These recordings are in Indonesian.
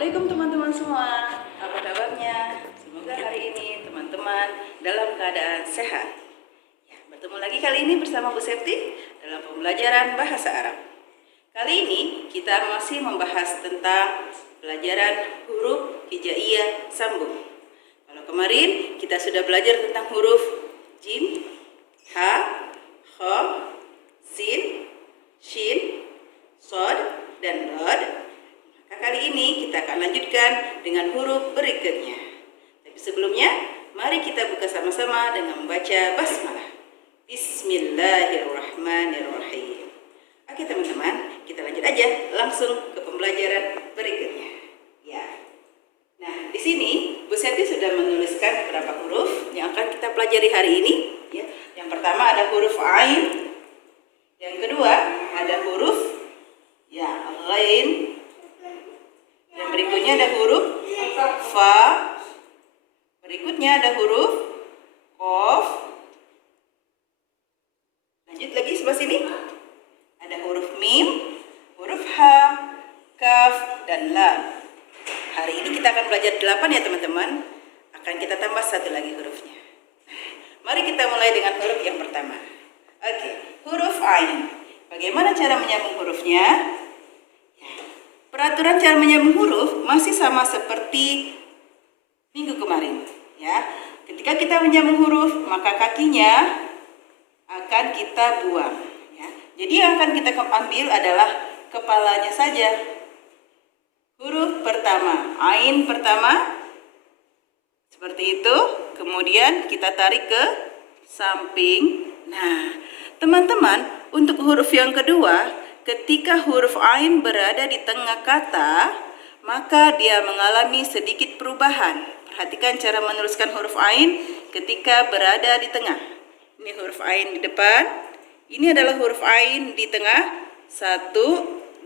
Assalamualaikum teman-teman semua. Apa kabarnya? Semoga hari ini teman-teman dalam keadaan sehat. Bertemu lagi kali ini bersama Bu Septi dalam pembelajaran bahasa Arab. Kali ini kita masih membahas tentang pelajaran huruf hijaiyah sambung. Kalau kemarin kita sudah belajar tentang huruf jim, ha, kha, sin, shin, shod, dan dod. Kali ini kita akan lanjutkan dengan huruf berikutnya. Tapi sebelumnya, mari kita buka sama-sama dengan membaca basmalah. Bismillahirrahmanirrahim. Oke teman-teman, kita lanjut aja langsung ke pembelajaran berikutnya. Ya. Nah, di sini Bu Seti sudah menuliskan beberapa huruf yang akan kita pelajari hari ini. Ya. Yang pertama ada huruf ain. Yang kedua ada huruf ghain. Dan berikutnya ada huruf fa. Berikutnya ada huruf qaf. Lanjut lagi sebelah sini. Ada huruf mim, huruf ha, kaf, dan lam. Hari ini kita akan belajar 8 ya teman-teman. Akan kita tambah satu lagi hurufnya. Mari kita mulai dengan huruf yang pertama. Oke, huruf ain. Bagaimana cara menyambung hurufnya? Peraturan cara menyambung huruf masih sama seperti minggu kemarin, ya. Ketika kita menyambung huruf, maka kakinya akan kita buang, ya. Jadi yang akan kita ambil adalah kepalanya saja. Huruf pertama, ain pertama, seperti itu. Kemudian kita tarik ke samping. Nah, teman-teman, untuk huruf yang kedua, ketika huruf ain berada di tengah kata, maka dia mengalami sedikit perubahan. Perhatikan cara menuliskan huruf ain ketika berada di tengah. Ini huruf ain di depan, ini adalah huruf ain di tengah. 1,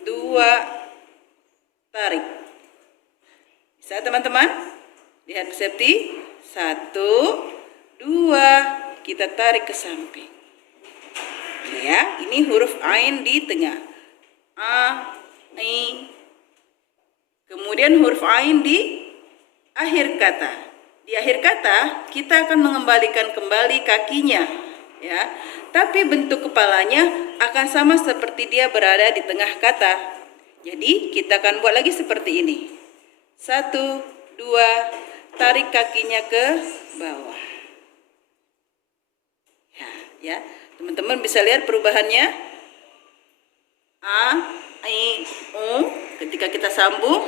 2, tarik. Bisa teman-teman? Lihat Bu Septi. 1, 2, kita tarik ke samping. Ya, ini huruf ain di tengah. A, I. Kemudian huruf ain di akhir kata. Di akhir kata kita akan mengembalikan kembali kakinya, ya. Tapi bentuk kepalanya akan sama seperti dia berada di tengah kata. Jadi kita akan buat lagi seperti ini. 1, 2, tarik kakinya ke bawah. Ya. Teman-teman bisa lihat perubahannya. A, I, U. Ketika kita sambung,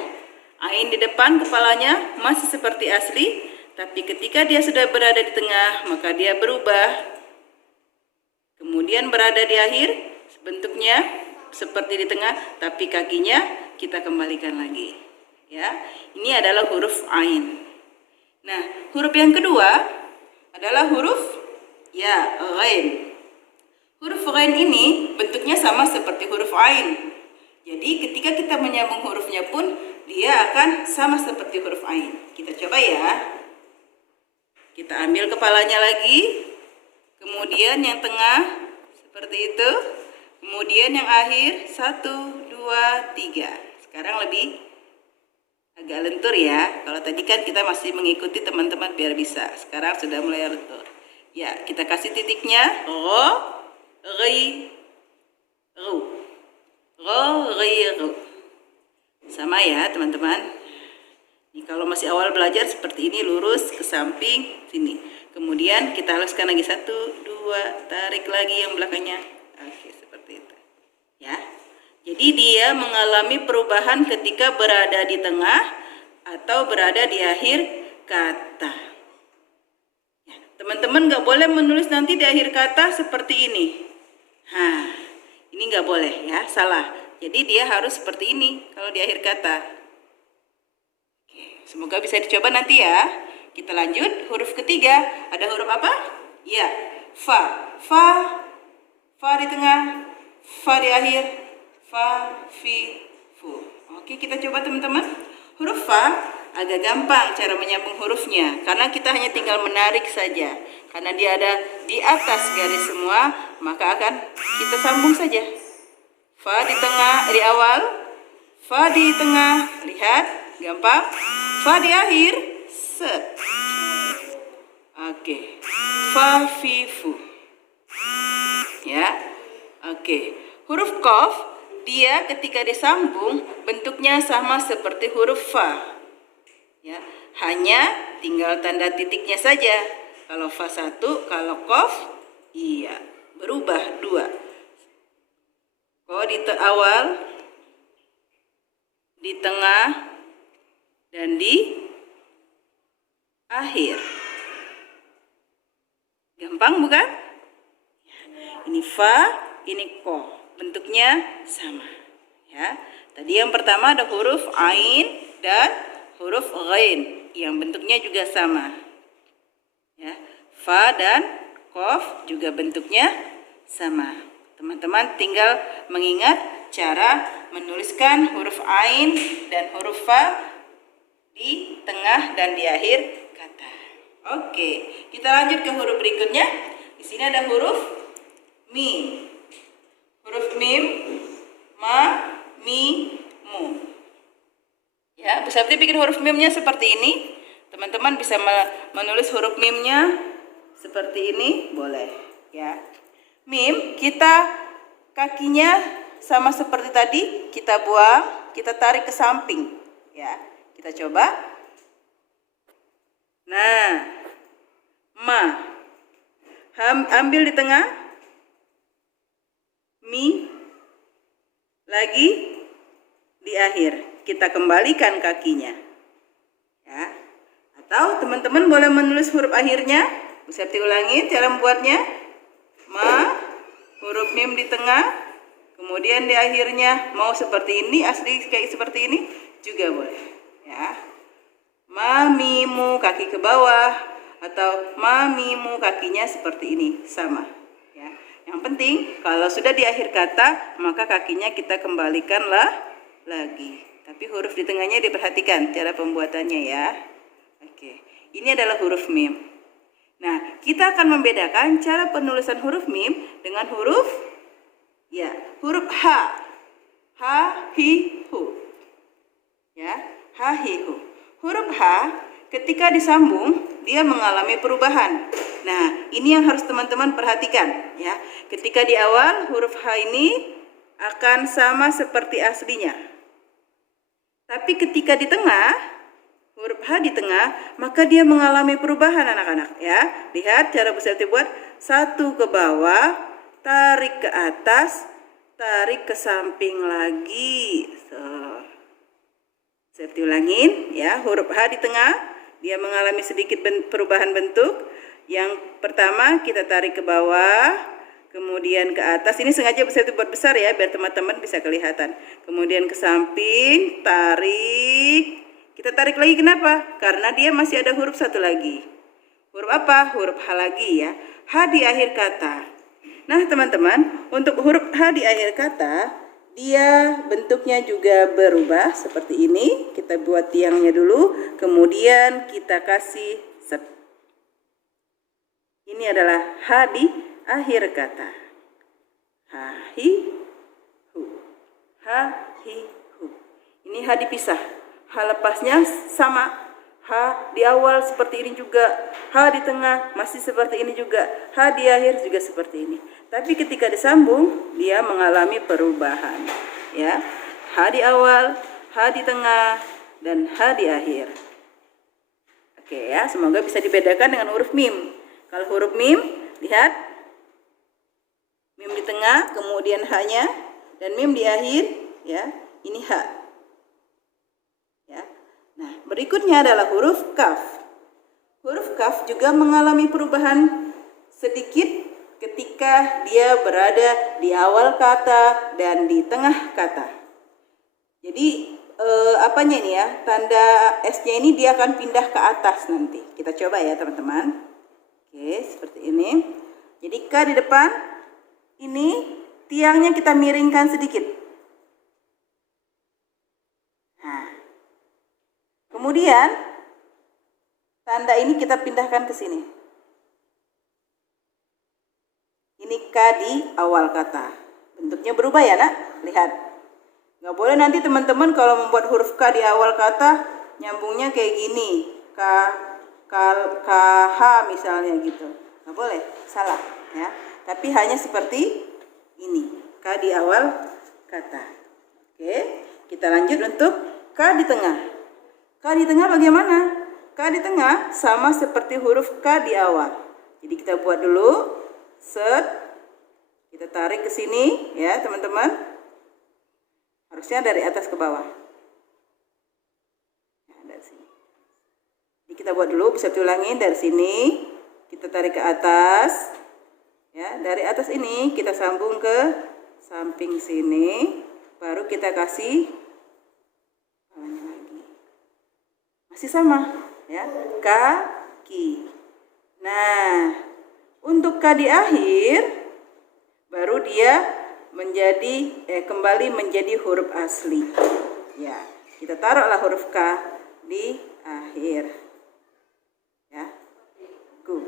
ain di depan kepalanya masih seperti asli. Tapi ketika dia sudah berada di tengah, maka dia berubah. Kemudian berada di akhir, bentuknya seperti di tengah, tapi kakinya kita kembalikan lagi. Ya, ini adalah huruf ain. Nah, huruf yang kedua adalah huruf ghain. Huruf ghain ini bentuknya sama seperti huruf ain. Jadi ketika kita menyambung hurufnya pun dia akan sama seperti huruf ain. Kita coba ya. Kita ambil kepalanya lagi. Kemudian yang tengah seperti itu. Kemudian yang akhir 1, 2, 3. Sekarang lebih agak lentur ya. Kalau tadi kan kita masih mengikuti teman-teman biar bisa. Sekarang sudah mulai lentur. Ya, kita kasih titiknya. Ri, ru, ri, ru. Sama ya teman-teman. Ini kalau masih awal belajar seperti ini, lurus ke samping sini. Kemudian kita haluskan lagi 1, 2, tarik lagi yang belakangnya. Oke, seperti itu. Ya. Jadi dia mengalami perubahan ketika berada di tengah atau berada di akhir kata. Ya, teman-teman nggak boleh menulis nanti di akhir kata seperti ini. Ini nggak boleh ya, salah. Jadi dia harus seperti ini kalau di akhir kata. Oke, semoga bisa dicoba nanti ya. Kita lanjut, huruf ketiga. Ada huruf apa? Ya, fa. Fa di tengah, fa di akhir, fa, fi, fu. Oke, kita coba teman-teman. Huruf fa agak gampang cara menyambung hurufnya, karena kita hanya tinggal menarik saja. Karena dia ada di atas garis semua, maka akan kita sambung saja. Fa di tengah, di awal, fa di tengah, lihat, gampang. Fa di akhir, set. Oke. Fa, fi, fu. Ya. Oke. Huruf qaf, dia ketika disambung bentuknya sama seperti huruf fa. Ya, hanya tinggal tanda titiknya saja. Kalau fa 1, kalau qaf iya, berubah 2. Kalau di awal, di tengah, dan di akhir. Gampang bukan? Ini fa, ini qaf. Bentuknya sama. Ya. Tadi yang pertama ada huruf ain dan huruf ghain yang bentuknya juga sama. Ya. Fa dan qaf juga bentuknya sama. Teman-teman tinggal mengingat cara menuliskan huruf ain dan huruf fa di tengah dan di akhir kata. Oke, kita lanjut ke huruf berikutnya. Di sini ada huruf mim. Huruf mim, ma, mi, mu. Ya, Bu Septi bikin huruf mimnya seperti ini. Teman-teman bisa menulis huruf mimnya seperti ini, boleh. Ya, mim kita kakinya sama seperti tadi, kita buang, kita tarik ke samping. Ya, kita coba. Nah, ma, ambil di tengah. Mi, lagi di akhir, kita kembalikan kakinya. Ya. Atau teman-teman boleh menulis huruf akhirnya. Bu Septi ulangi cara membuatnya. Ma, huruf mim di tengah, kemudian di akhirnya mau seperti ini, asli kayak seperti ini juga boleh. Ya. Ma, mimu, kaki ke bawah, atau ma, mimu, kakinya seperti ini, sama. Ya. Yang penting kalau sudah di akhir kata maka kakinya kita kembalikanlah lagi. Tapi huruf di tengahnya diperhatikan cara pembuatannya ya. Oke, ini adalah huruf mim. Nah, kita akan membedakan cara penulisan huruf mim dengan huruf huruf h. Ha, hi, hu. Ya, ha, hi, hu. Huruf h ketika disambung dia mengalami perubahan. Nah, ini yang harus teman-teman perhatikan ya. Ketika di awal huruf H ini akan sama seperti aslinya. Tapi ketika di tengah, huruf H di tengah, maka dia mengalami perubahan anak-anak ya. Lihat cara Bu Septi buat. 1 ke bawah, tarik ke atas, tarik ke samping lagi. Septi ulangin ya, huruf H di tengah, dia mengalami sedikit perubahan bentuk. Yang pertama kita tarik ke bawah, kemudian ke atas. Ini sengaja bisa dibuat besar ya, biar teman-teman bisa kelihatan. Kemudian ke samping, tarik. Kita tarik lagi, kenapa? Karena dia masih ada huruf satu lagi. Huruf apa? Huruf H lagi ya. H di akhir kata. Nah teman-teman, untuk huruf H di akhir kata, dia bentuknya juga berubah seperti ini. Kita buat tiangnya dulu, kemudian kita kasih set. Ini adalah H di akhir kata. Ha, hi, hu. Ha, hi, hu. Ini H dipisah. H lepasnya sama. H di awal seperti ini juga. H di tengah masih seperti ini juga. H di akhir juga seperti ini. Tapi ketika disambung, dia mengalami perubahan. Ya, H di awal, H di tengah, dan H di akhir. Oke ya, semoga bisa dibedakan dengan huruf mim. Kalau huruf mim, lihat. Mim di tengah, kemudian H-nya, dan mim di akhir, ya. Ini H. Ya. Nah, berikutnya adalah huruf kaf. Huruf kaf juga mengalami perubahan sedikit ketika dia berada di awal kata dan di tengah kata. Jadi, apanya ini ya? Tanda S-nya ini dia akan pindah ke atas nanti. Kita coba ya, teman-teman. Oke, seperti ini. Jadi K di depan, ini tiangnya kita miringkan sedikit. Nah, kemudian tanda ini kita pindahkan ke sini. Ini K di awal kata. Bentuknya berubah ya nak? Lihat. Nggak boleh nanti teman-teman kalau membuat huruf K di awal kata nyambungnya kayak gini, KH misalnya gitu. Nggak boleh, salah ya. Tapi hanya seperti ini, K di awal kata. Oke, kita lanjut untuk K di tengah. K di tengah bagaimana? K di tengah sama seperti huruf K di awal. Jadi kita buat dulu, set, kita tarik ke sini ya teman-teman. Harusnya dari atas ke bawah. Nah, dari sini. Jadi kita buat dulu, bisa diulangin dari sini, kita tarik ke atas. Ya, dari atas ini kita sambung ke samping sini, baru kita kasih kepalanya lagi. Masih sama, ya, kaki. Nah, untuk K di akhir, baru dia kembali menjadi huruf asli. Ya, kita taruhlah huruf K di akhir. Ya, ku,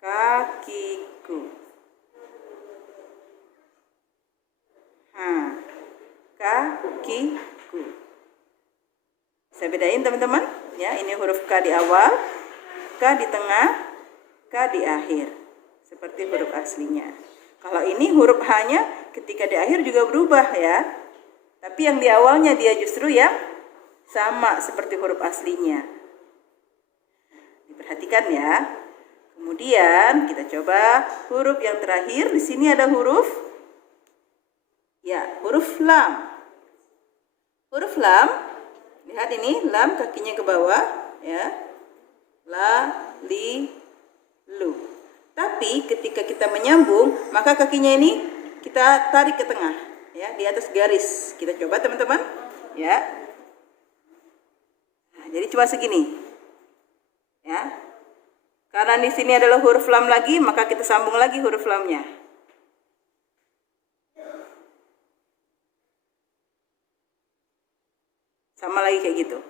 kakiku. Kakiku. Saya bedain teman-teman. Ya, ini huruf K di awal, K di tengah, K di akhir. Seperti huruf aslinya. Kalau ini huruf H-nya ketika di akhir juga berubah ya. Tapi yang di awalnya dia justru yang sama seperti huruf aslinya. Diperhatikan ya. Kemudian kita coba huruf yang terakhir. Di sini ada huruf lam. Huruf lam, lihat ini lam kakinya ke bawah ya. La, li, lu. Tapi ketika kita menyambung, maka kakinya ini kita tarik ke tengah, ya, di atas garis. Kita coba teman-teman, ya. Nah, jadi cuma segini, ya. Karena di sini adalah huruf lam lagi, maka kita sambung lagi huruf lamnya. Sama lagi kayak gitu.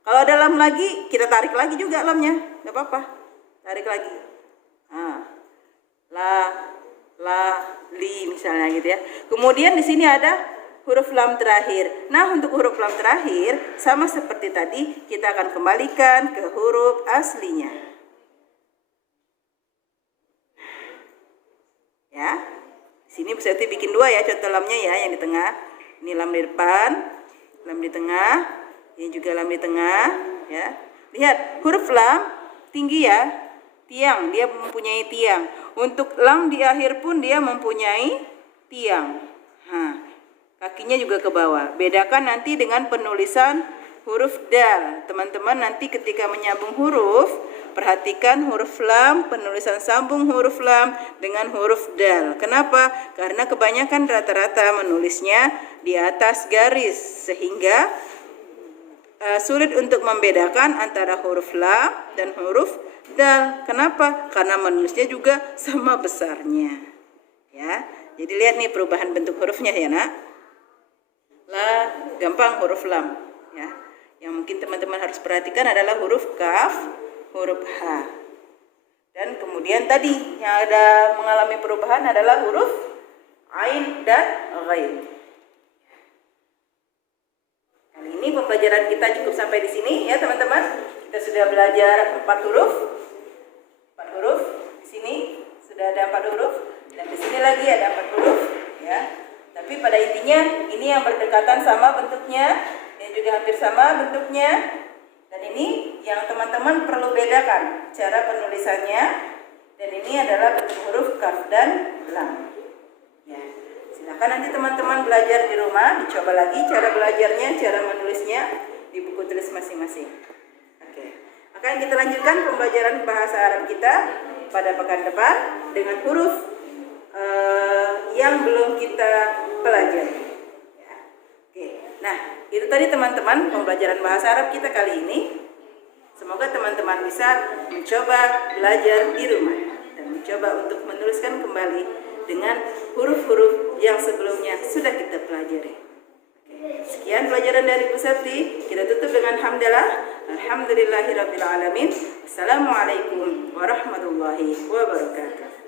Kalau ada lam lagi, kita tarik lagi juga lamnya, nggak apa-apa. Tarik lagi. Nah, la, li misalnya gitu ya. Kemudian di sini ada huruf lam terakhir. Nah, untuk huruf lam terakhir sama seperti tadi, kita akan kembalikan ke huruf aslinya. Ya. Di sini bisa bikin dua ya contoh lamnya ya, yang di tengah. Ini lam di depan, lam di tengah, ini juga lam di tengah ya. Lihat, huruf lam tinggi ya. Tiang, dia mempunyai tiang. Untuk lam di akhir pun dia mempunyai tiang. Kakinya juga ke bawah. Bedakan nanti dengan penulisan huruf dal. Teman-teman nanti ketika menyambung huruf, perhatikan huruf lam, penulisan sambung huruf lam dengan huruf dal. Kenapa? Karena kebanyakan rata-rata menulisnya di atas garis, sehingga sulit untuk membedakan antara huruf lam dan huruf dal. Kenapa? Karena menulisnya juga sama besarnya. Ya, jadi lihat nih perubahan bentuk hurufnya ya nak. La, gampang huruf lam. Ya, yang mungkin teman-teman harus perhatikan adalah huruf kaf, huruf H. Dan kemudian tadi yang ada mengalami perubahan adalah huruf ain dan ghain. Kali ini pembelajaran kita cukup sampai di sini ya teman-teman. Kita sudah belajar 4 huruf. 4 huruf. Di sini sudah ada 4 huruf dan di sini lagi ada 4 huruf ya. Tapi pada intinya ini yang berdekatan sama bentuknya, yang juga hampir sama bentuknya. Dan ini yang teman-teman perlu bedakan cara penulisannya. Dan ini adalah bentuk huruf kaf dan lam. Ya. Silakan nanti teman-teman belajar di rumah, dicoba lagi cara belajarnya, cara menulisnya di buku tulis masing-masing. Oke. Akan kita lanjutkan pembelajaran bahasa Arab kita pada pekan depan dengan huruf yang belum kita pelajari. Ya. Oke. Nah, itu tadi teman-teman pembelajaran bahasa Arab kita kali ini. Semoga teman-teman bisa mencoba belajar di rumah dan mencoba untuk menuliskan kembali dengan huruf-huruf yang sebelumnya sudah kita pelajari. Sekian pelajaran dari Bu Sabti. Kita tutup dengan hamdalah. Alhamdulillahirabbil alamin. Assalamualaikum warahmatullahi wabarakatuh.